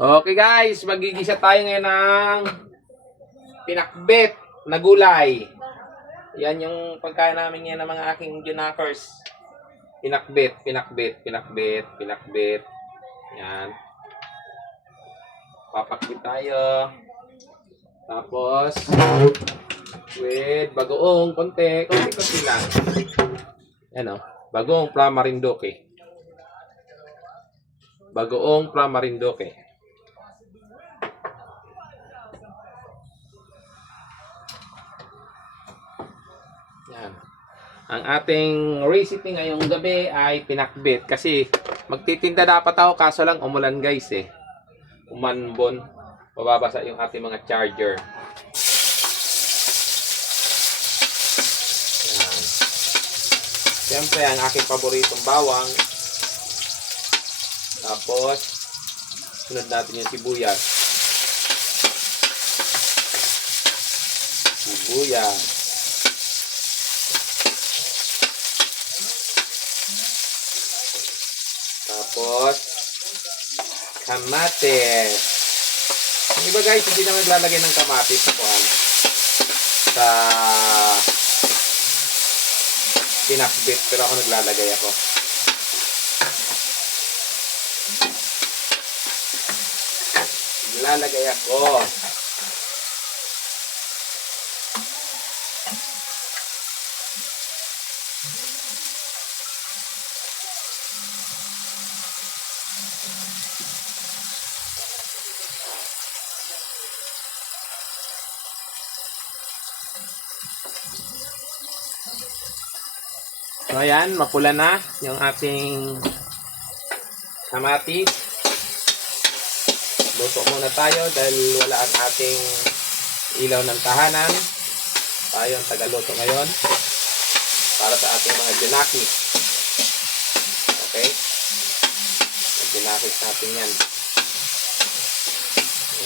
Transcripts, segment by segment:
Okay guys, magigisa tayo ngayon ng pinakbet na gulay. Yan yung pagkain namin ngayon ng mga aking junakers. Pinakbet. Yan. Papakbit tayo. Tapos, with bagoong konti lang. Yan o, bagoong Pramarindoke. Yan. Ang ating recipe ngayong gabi ay pinakbet. Kasi magtitinda dapat ako, kaso lang umulan guys eh. Umanbon. Mababasa yung ating mga charger. Yan. Siyempre, ang aking paboritong bawang. Tapos, sunod natin yung sibuyas. Tapos, kamatis. Yung iba guys, hindi na naglalagay ng kamatis sa pinakbet. Pero ako naglalagay ako. So ayan, mapula na yung ating kamatis. Luto muna tayo dahil wala ang ating ilaw ng tahanan. Tayo ang tagaluto ngayon para sa ating mga junakis. Okay? Junakis natin yan.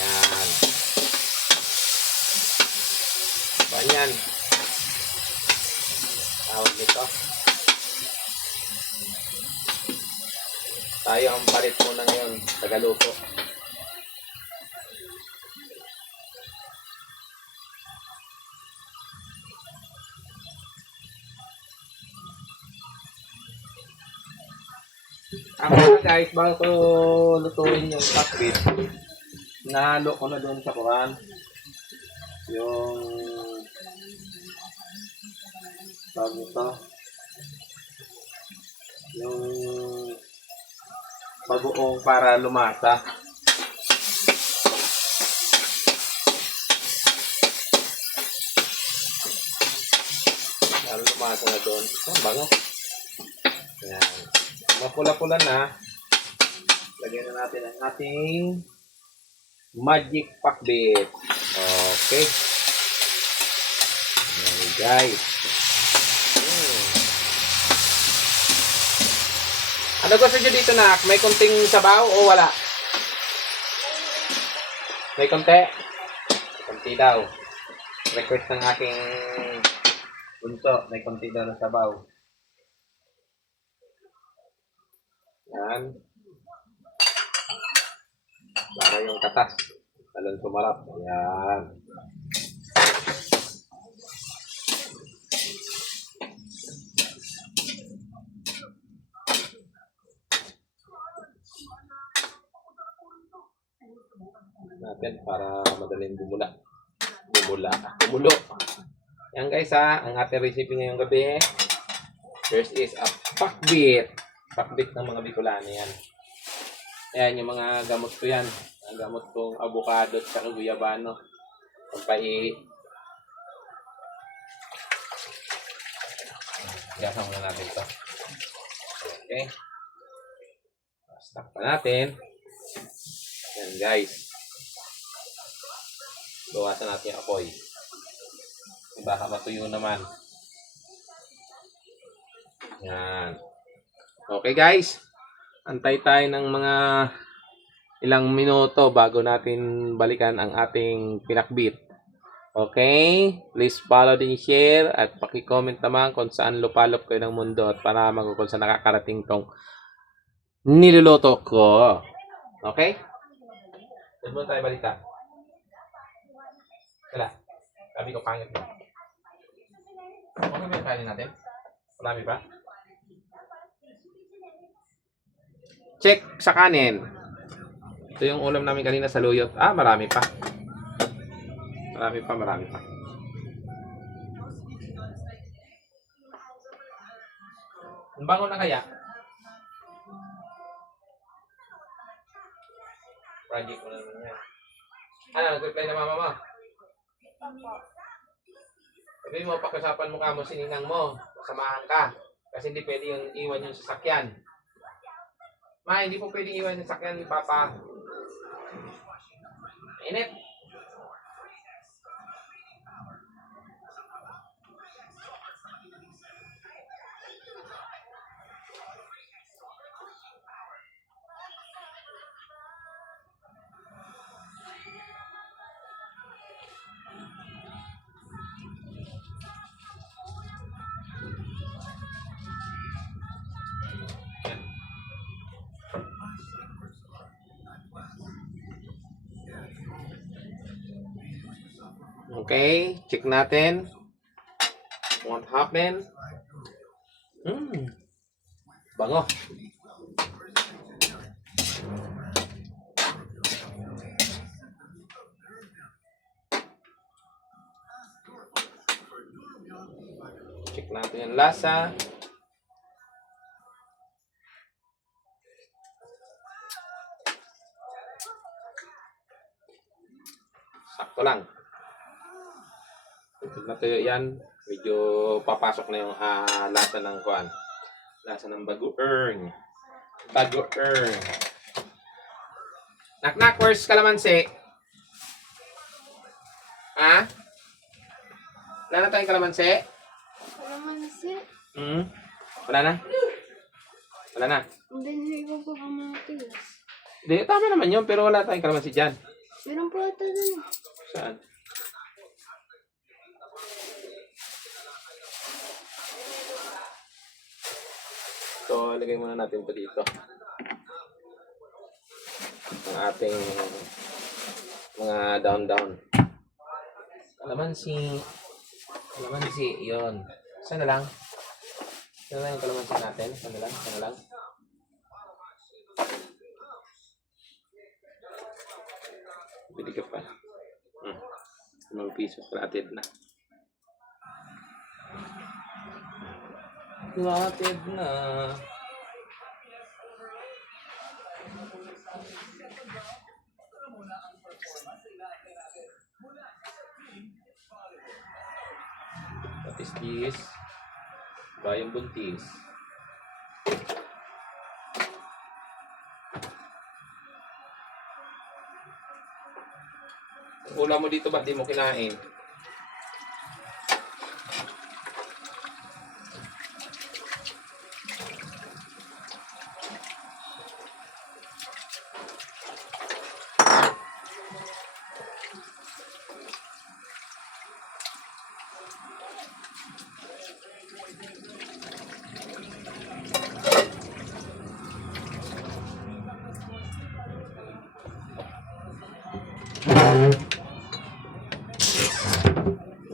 Yan. Banyan. Tawag nito. Tayo ang palit muna ngayon, tagaluto. Ako guys, bago ko lutuin yung pakbit, nahalo ko na doon sa kuran yung bago ito yung bagoong para lumasa. Para lumasa na doon. Oh, bango. Ayan. Mapula-pula na. Lagyan na natin ang ating magic pakbit. Okay. Ayan guys. Ano gusto nyo dito na? May konting sabaw o wala? May konti? Konti daw. Request ng aking bunso. May konti daw na sabaw. Yan. Para yung katas. Talon sumarap. Yan. Natin para madaling bumulo. Yan guys ha, ang ating recipe ngayong gabi. First is a pakbit ng mga Bicolano yan. Ayan yung mga gamot ko yan. Ang gamot kong avocado at saka guyabano. Pagpai gasan muna natin ito. Okay. Stop pa natin. Yan guys. Bawasan natin yung apoy. Baka matuyo naman. Yan. Okay guys. Antay tayo ng mga ilang minuto bago natin balikan ang ating pinakbit. Okay? Please follow din, share at paki-comment naman kung saan lupalop kayo ng mundo at para kung saan nakakarating tong niluluto ko. Okay? Doon muna tayo balita. Wala. Sabi ko pangit mo. Okay ba yung kanin natin? Marami pa? Check sa kanin. Ito yung ulam namin kanina sa luyot. Ah, marami pa. Marami pa. Ang bango na kaya? Project mo na naman yan. Ano, nag-reply na mama mo? Sabi mo, pakiusapan mo ka mo, sininang mo. Samahan ka. Kasi hindi pwede yung iwan yung sasakyan. Ma, hindi po pwedeng iwan yung sasakyan ni Papa. Init. Okay, check natin. What happened? Bango. Check natin yung lasa. Sakto lang. Natuyo yan. Medyo papasok na yung lasa ng kuan. Lasa ng bagoong. Bagoong. Knock-knock, where's kalamansi? Ha? Wala na tayong kalamansi? Kalamansi? Wala na? Wala na? Hindi ko po kamatigas. Hindi, tama naman yun, pero wala tayong kalamansi dyan. Meron po ito dun. Saan? So, lagay muna natin ito dito. Ang ating mga down. Kalamansi. Kalamansi, yun. Saan na lang? Saan na lang yung kalamansi natin? Saan na lang? Bili ka pa. 5 piso. Ratid na. Ratid na. What is this? Bayang buntis. Ulam mo dito, ba't di mo kinain?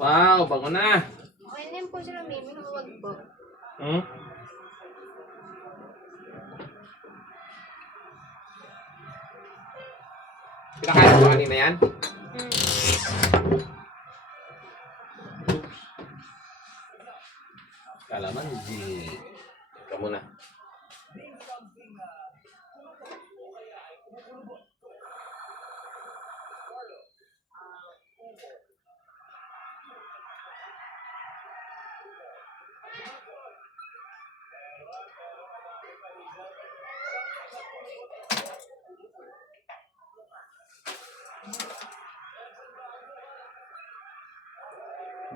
Wow, bango na. Okay na po sila, Mimi. Huwag po. Pinakain mo kanina yan? Kalamansi. Ika muna.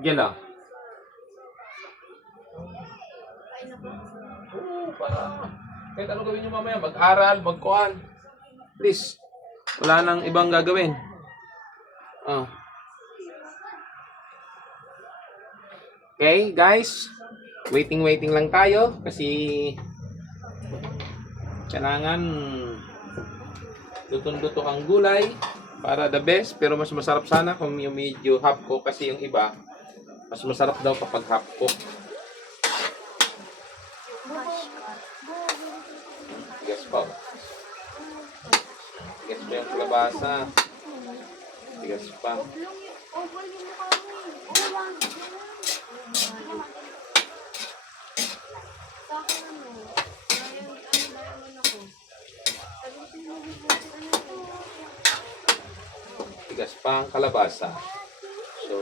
Gila. Ay, naku. Para kahit ano gawin nyo mamaya, mag-aral, magkuhan. Please, wala nang ibang gagawin. Okay, guys. Waiting lang tayo kasi kailangan lutong-luto ang gulay. Para the best, pero mas masarap sana kung yung medyo half cook kasi yung iba, mas masarap daw kapag half cook. Tigas pa. Tigas pa yung kalabasa. Tigas pa. Tigas pa ang kalabasa. So,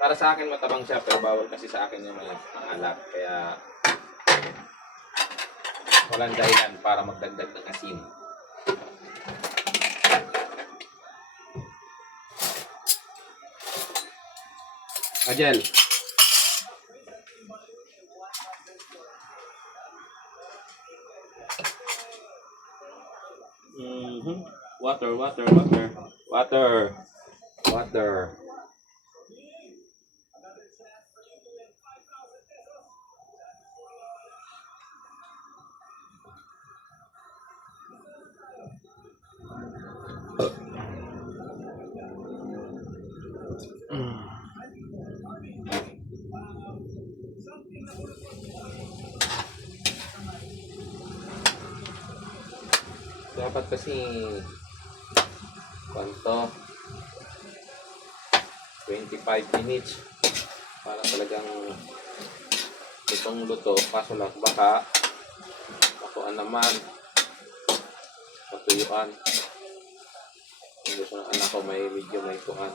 para sa akin matabang siya pero bawal kasi sa akin yung maalat. Kaya walang dahilan para magdagdag ng asin. Ajel. Water, water, water. Water. Water. Dapat kasi kwanto 25 minutes para talagang itong luto. Kaso lang baka makuan naman matuyuan. Ang gusto ng anak ko may medyo may kuan,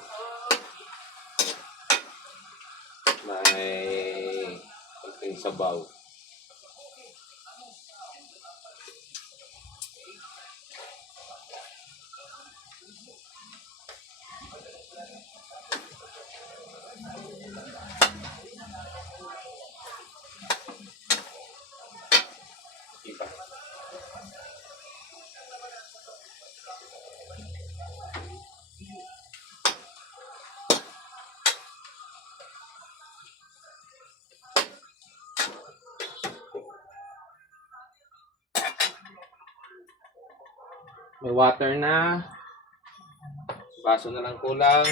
may konting sabaw. Iba. May water na. Baso na lang kulang.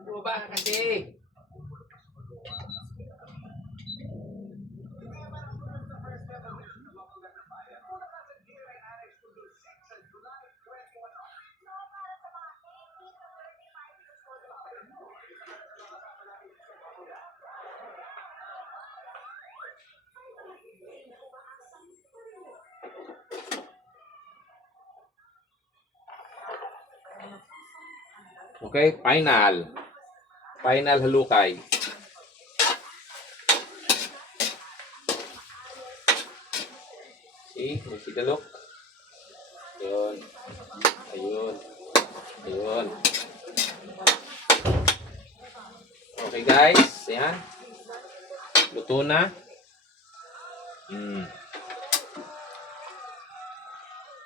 Bumaba kasi. Okay, final. Final halukay. See, may sigalok. Ayun. Ayun. Ayun. Okay guys, ayan. Luto na.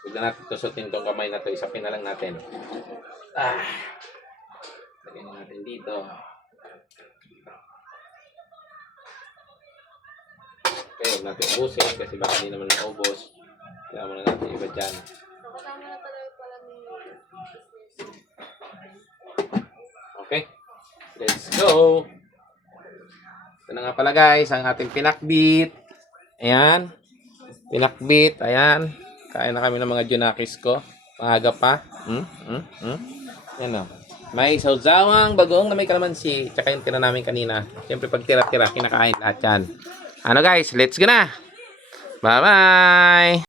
Huwag na natin tusutin itong kamay na ito. Isapin na lang natin. Lagyan na natin dito. Okay, huwag natin ubusin kasi baka hindi naman naubos. Kaya muna natin iba dyan. Nakasama na pala ni Okay, let's go! Ito na nga pala guys, ang ating pinakbit. Ayan. Pinakbit, ayan. Kain na kami ng mga junakis ko. Maaga pa. Yan o. May sawsawang bagoong na may kalamansi. Tsaka yung tira namin kanina. Siyempre pag tira-tira, kinakain lahat yan. Ano guys, let's go na! Bye-bye!